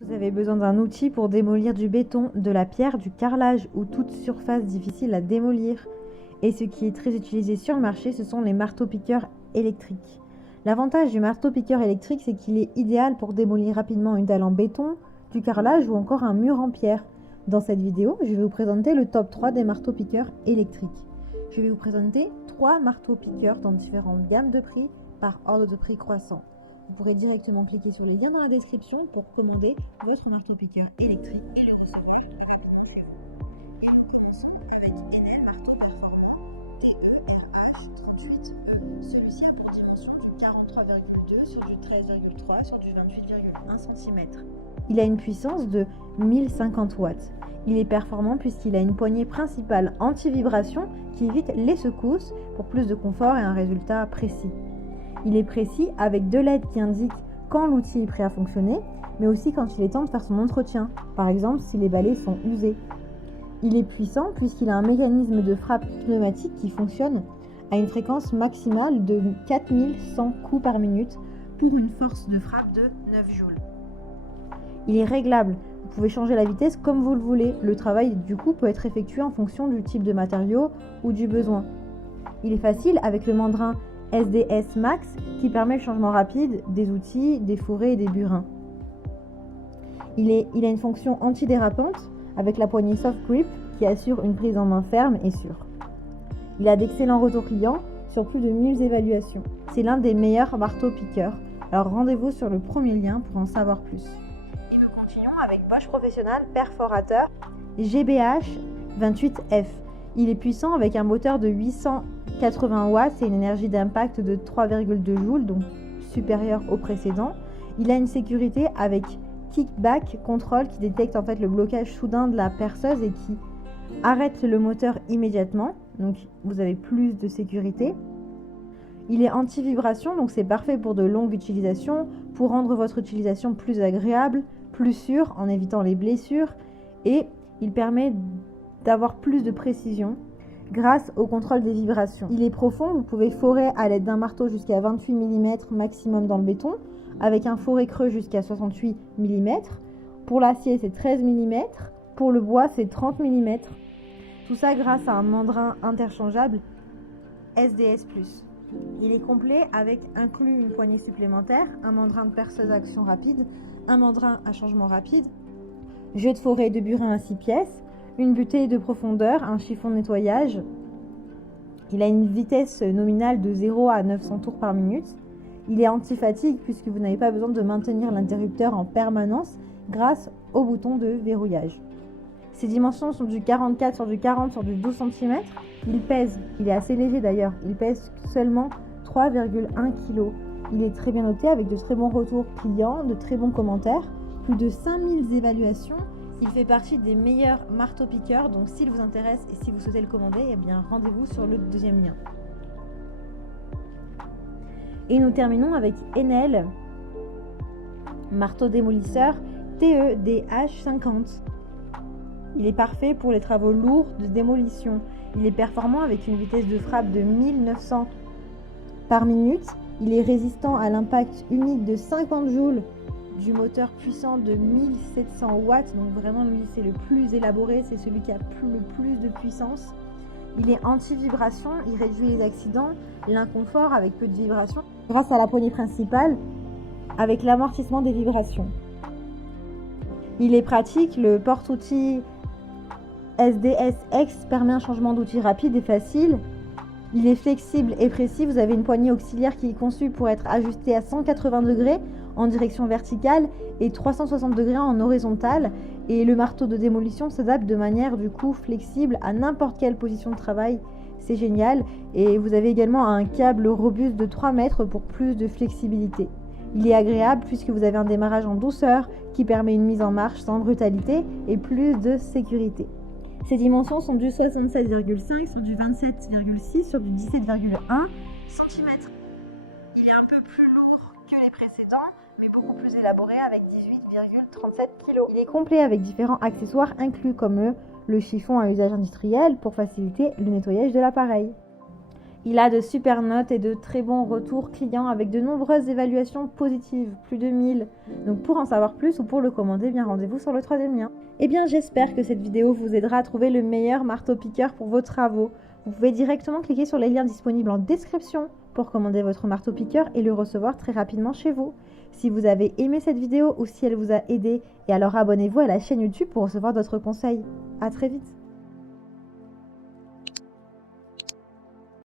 Vous avez besoin d'un outil pour démolir du béton, de la pierre, du carrelage ou toute surface difficile à démolir. Et ce qui est très utilisé sur le marché, ce sont les marteaux-piqueurs électriques. L'avantage du marteau-piqueur électrique, c'est qu'il est idéal pour démolir rapidement une dalle en béton, du carrelage ou encore un mur en pierre. Dans cette vidéo, je vais vous présenter le top 3 des marteaux-piqueurs électriques. Je vais vous présenter 3 marteaux-piqueurs dans différentes gammes de prix par ordre de prix croissant. Vous pourrez directement cliquer sur les liens dans la description pour commander votre marteau-piqueur électrique et le recevoir avec confiance. Et nous commençons avec Enel Marteau Performant TERH38E. Celui-ci a pour dimension du 43,2 sur du 13,3 sur du 28,1 cm. Il a une puissance de 1050 watts. Il est performant puisqu'il a une poignée principale anti-vibration qui évite les secousses pour plus de confort et un résultat précis. Il est précis avec 2 LED qui indiquent quand l'outil est prêt à fonctionner, mais aussi quand il est temps de faire son entretien, par exemple si les balais sont usés. Il est puissant puisqu'il a un mécanisme de frappe pneumatique qui fonctionne à une fréquence maximale de 4100 coups par minute pour une force de frappe de 9 joules. Il est réglable, vous pouvez changer la vitesse comme vous le voulez. Le travail du coup peut être effectué en fonction du type de matériau ou du besoin. Il est facile avec le mandrin SDS Max qui permet le changement rapide des outils, des fourrés et des burins. Il a une fonction antidérapante avec la poignée soft grip qui assure une prise en main ferme et sûre. Il a d'excellents retours clients sur plus de 1000 évaluations. C'est l'un des meilleurs marteaux-piqueurs. Alors rendez-vous sur le premier lien pour en savoir plus. Et nous continuons avec Bosch Professional Perforateur GBH 28F. Il est puissant avec un moteur de 880 watts et une énergie d'impact de 3,2 joules, donc supérieure au précédent. Il a une sécurité avec Kickback Control qui détecte en fait le blocage soudain de la perceuse et qui arrête le moteur immédiatement, donc vous avez plus de sécurité. Il est anti-vibration, donc c'est parfait pour de longues utilisations, pour rendre votre utilisation plus agréable, plus sûre en évitant les blessures, et il permet d'avoir plus de précision grâce au contrôle des vibrations. Il est profond, vous pouvez forer à l'aide d'un marteau jusqu'à 28 mm maximum dans le béton, avec un fourré creux jusqu'à 68 mm. Pour l'acier, c'est 13 mm, pour le bois, c'est 30 mm. Tout ça grâce à un mandrin interchangeable SDS+. Il est complet avec inclus une poignée supplémentaire, un mandrin de perceuse à action rapide, un mandrin à changement rapide, jeu de forêt de burin à 6 pièces, une butée de profondeur, un chiffon de nettoyage. Il a une vitesse nominale de 0 à 900 tours par minute. Il est anti-fatigue puisque vous n'avez pas besoin de maintenir l'interrupteur en permanence grâce au bouton de verrouillage. Ses dimensions sont du 44 sur du 40 sur du 12 cm. Il est assez léger d'ailleurs, il pèse seulement 3,1 kg. Il est très bien noté avec de très bons retours clients, de très bons commentaires, plus de 5000 évaluations. Il fait partie des meilleurs marteaux-piqueurs, donc s'il vous intéresse et si vous souhaitez le commander, eh bien rendez-vous sur le deuxième lien. Et nous terminons avec Enel marteau démolisseur TEDH50. Il est parfait pour les travaux lourds de démolition. Il est performant avec une vitesse de frappe de 1900 par minute. Il est résistant à l'impact humide de 50 joules du moteur puissant de 1700 watts. Donc vraiment, lui, c'est le plus élaboré. C'est celui qui a le plus de puissance. Il est anti-vibration. Il réduit les accidents, l'inconfort avec peu de vibrations grâce à la poignée principale avec l'amortissement des vibrations. Il est pratique. Le porte-outils SDSX permet un changement d'outil rapide et facile. Il est flexible et précis. Vous avez une poignée auxiliaire qui est conçue pour être ajustée à 180 degrés en direction verticale et 360 degrés en horizontale. Et le marteau de démolition s'adapte de manière du coup flexible à n'importe quelle position de travail. C'est génial. Et vous avez également un câble robuste de 3 mètres pour plus de flexibilité. Il est agréable puisque vous avez un démarrage en douceur qui permet une mise en marche sans brutalité et plus de sécurité. Ses dimensions sont du 76,5 sur du 27,6 sur du 17,1 cm. Il est un peu plus lourd que les précédents, mais beaucoup plus élaboré avec 18,37 kg. Il est complet avec différents accessoires inclus comme le chiffon à usage industriel pour faciliter le nettoyage de l'appareil. Il a de super notes et de très bons retours clients avec de nombreuses évaluations positives, plus de 1000. Donc pour en savoir plus ou pour le commander, bien rendez-vous sur le troisième lien. Eh bien j'espère que cette vidéo vous aidera à trouver le meilleur marteau-piqueur pour vos travaux. Vous pouvez directement cliquer sur les liens disponibles en description pour commander votre marteau-piqueur et le recevoir très rapidement chez vous. Si vous avez aimé cette vidéo ou si elle vous a aidé, et alors abonnez-vous à la chaîne YouTube pour recevoir d'autres conseils. À très vite.